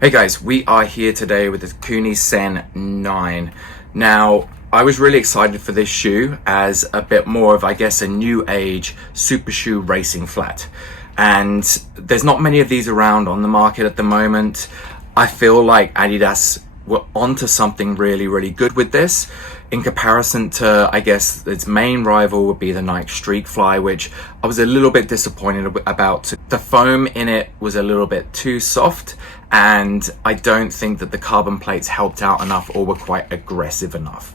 Hey guys, we are here today with the Takumi Sen 9. Now, I was really excited for this shoe as a bit more of, I guess, a new age super shoe racing flat. And there's not many of these around on the market at the moment. I feel like Adidas were onto something really good with this in comparison to, I guess, its main rival would be the Nike Streak Fly, which I was a little bit disappointed about. The foam in it was a little bit too soft, and I don't think that the carbon plates helped out enough or were quite aggressive enough.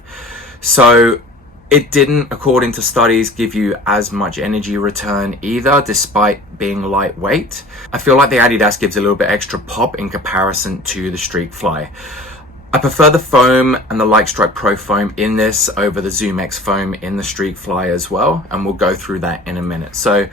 So it didn't, according to studies, give you as much energy return either, despite being lightweight. I feel like the Adidas gives a little bit extra pop in comparison to the Streak Fly. I prefer the foam and the Light Strike Pro foam in this over the Zoom X foam in the Streak Fly as well, and we'll go through that in a minute. So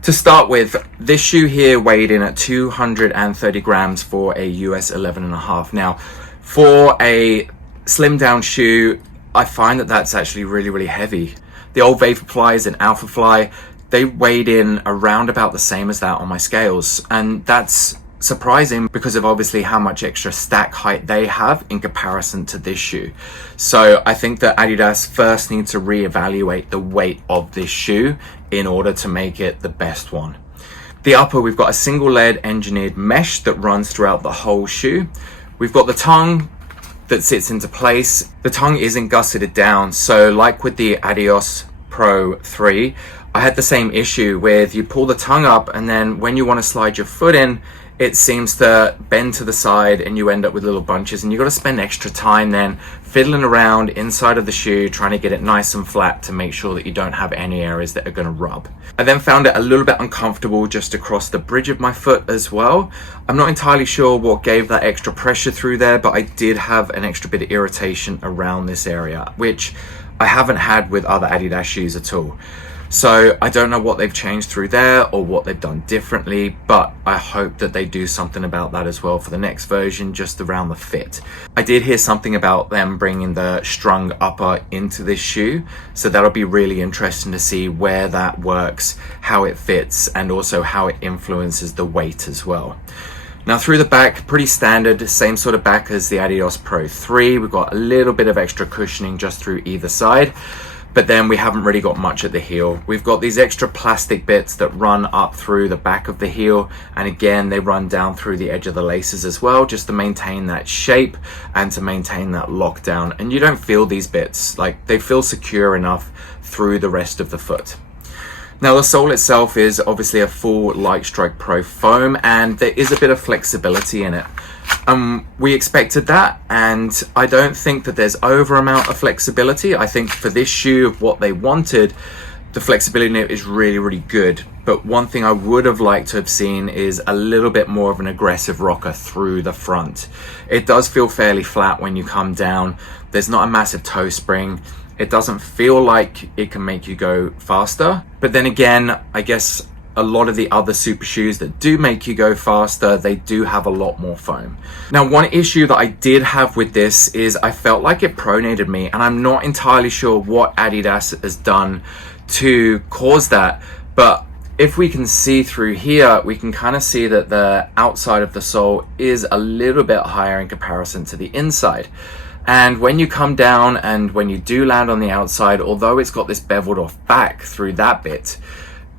to start with, this shoe here weighed in at 230 grams for a US 11.5. Now, for a slim down shoe, I find that that's actually really heavy. The old Vaporflies and Alphafly, they weighed in around about the same as that on my scales, and that's surprising because of obviously how much extra stack height they have in comparison to this shoe. So I think that Adidas first needs to reevaluate the weight of this shoe in order to make it the best one. The upper, we've got a single lead engineered mesh that runs throughout the whole shoe. We've got the tongue that sits into place. The tongue isn't gusseted down, so like with the Adios Pro 3, I had the same issue with you pull the tongue up and then when you want to slide your foot in, it seems to bend to the side and you end up with little bunches, and you've got to spend extra time then fiddling around inside of the shoe trying to get it nice and flat to make sure that you don't have any areas that are going to rub. I then found it a little bit uncomfortable just across the bridge of my foot as well. I'm not entirely sure what gave that extra pressure through there, but I did have an extra bit of irritation around this area, which I haven't had with other Adidas shoes at all. So I don't know what they've changed through there or what they've done differently, but I hope that they do something about that as well for the next version, just around the fit. I did hear something about them bringing the strung upper into this shoe, so that'll be really interesting to see where that works, how it fits, and also how it influences the weight as well. Now through the back, pretty standard, same sort of back as the Adios Pro 3. We've got a little bit of extra cushioning just through either side, but then we haven't really got much at the heel. We've got these extra plastic bits that run up through the back of the heel, and again they run down through the edge of the laces as well, just to maintain that shape and to maintain that lockdown. And you don't feel these bits, like they feel secure enough through the rest of the foot. Now the sole itself is obviously a full Light Strike Pro foam, and there is a bit of flexibility in it. We expected that, and I don't think that there's over amount of flexibility. I think for this shoe, of what they wanted, the flexibility in it is really good. But one thing I would have liked to have seen is a little bit more of an aggressive rocker through the front. It does feel fairly flat when you come down. There's not a massive toe spring. It doesn't feel like it can make you go faster. But then again, I guess a lot of the other super shoes that do make you go faster, they do have a lot more foam. Now, one issue that I did have with this is I felt like it pronated me, and I'm not entirely sure what Adidas has done to cause that. But if we can see through here, we can kind of see that the outside of the sole is a little bit higher in comparison to the inside. And when you come down and when you do land on the outside, although it's got this beveled off back through that bit,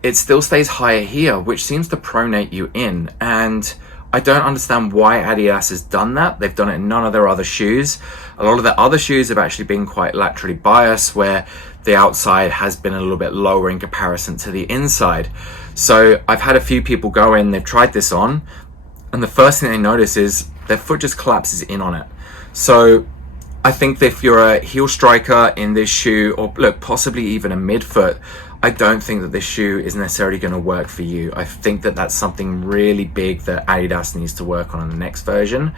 it still stays higher here, which seems to pronate you in. And I don't understand why Adidas has done that. They've done it in none of their other shoes. A lot of their other shoes have actually been quite laterally biased, where the outside has been a little bit lower in comparison to the inside. So I've had a few people go in, they've tried this on, and the first thing they notice is their foot just collapses in on it. So I think that if you're a heel striker in this shoe, or look, possibly even a midfoot, I don't think that this shoe is necessarily going to work for you. I think that that's something really big that Adidas needs to work on in the next version.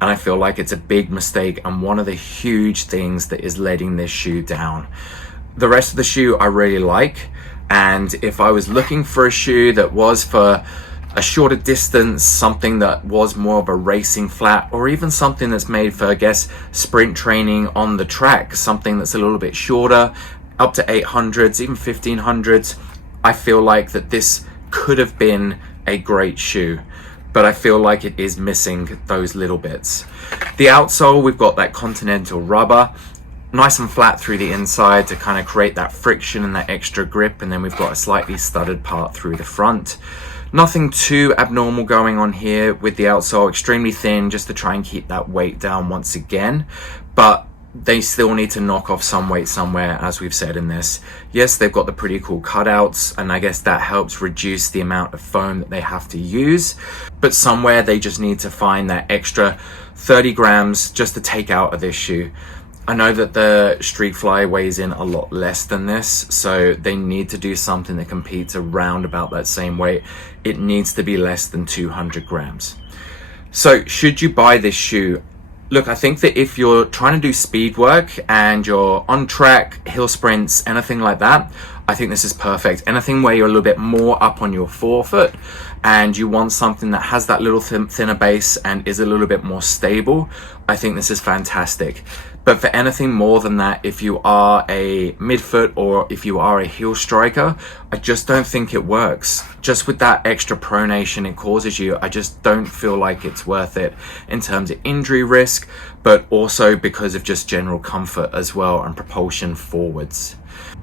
And I feel like it's a big mistake and one of the huge things that is letting this shoe down. The rest of the shoe I really like. And if I was looking for a shoe that was for a shorter distance, something that was more of a racing flat, or even something that's made for, I guess, sprint training on the track, something that's a little bit shorter, up to 800s, even 1500s, I feel like that this could have been a great shoe. but I feel like it is missing those little bits. The outsole, we've got that continental rubber, nice and flat through the inside to kind of create that friction and that extra grip, and then we've got a slightly studded part through the front. Nothing too abnormal going on here with the outsole, extremely thin just to try and keep that weight down once again, but they still need to knock off some weight somewhere, as we've said in this. Yes, they've got the pretty cool cutouts, and I guess that helps reduce the amount of foam that they have to use, but somewhere they just need to find that extra 30 grams just to take out of this shoe. I know that the Street Fly weighs in a lot less than this, so they need to do something that competes around about that same weight. It needs to be less than 200 grams. So should you buy this shoe? Look, I think that if you're trying to do speed work and you're on track, hill sprints, anything like that, I think this is perfect. Anything where you're a little bit more up on your forefoot and you want something that has that little thinner base and is a little bit more stable, I think this is fantastic. But for anything more than that, if you are a midfoot or if you are a heel striker, I just don't think it works. Just with that extra pronation it causes you, I just don't feel like it's worth it in terms of injury risk, but also because of just general comfort as well and propulsion forwards.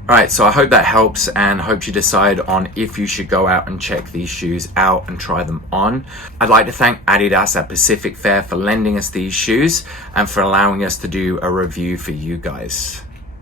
Alright, so I hope that helps and hope you decide on if you should go out and check these shoes out and try them on. I'd like to thank Adidas at Pacific Fair for lending us these shoes and for allowing us to do a review for you guys.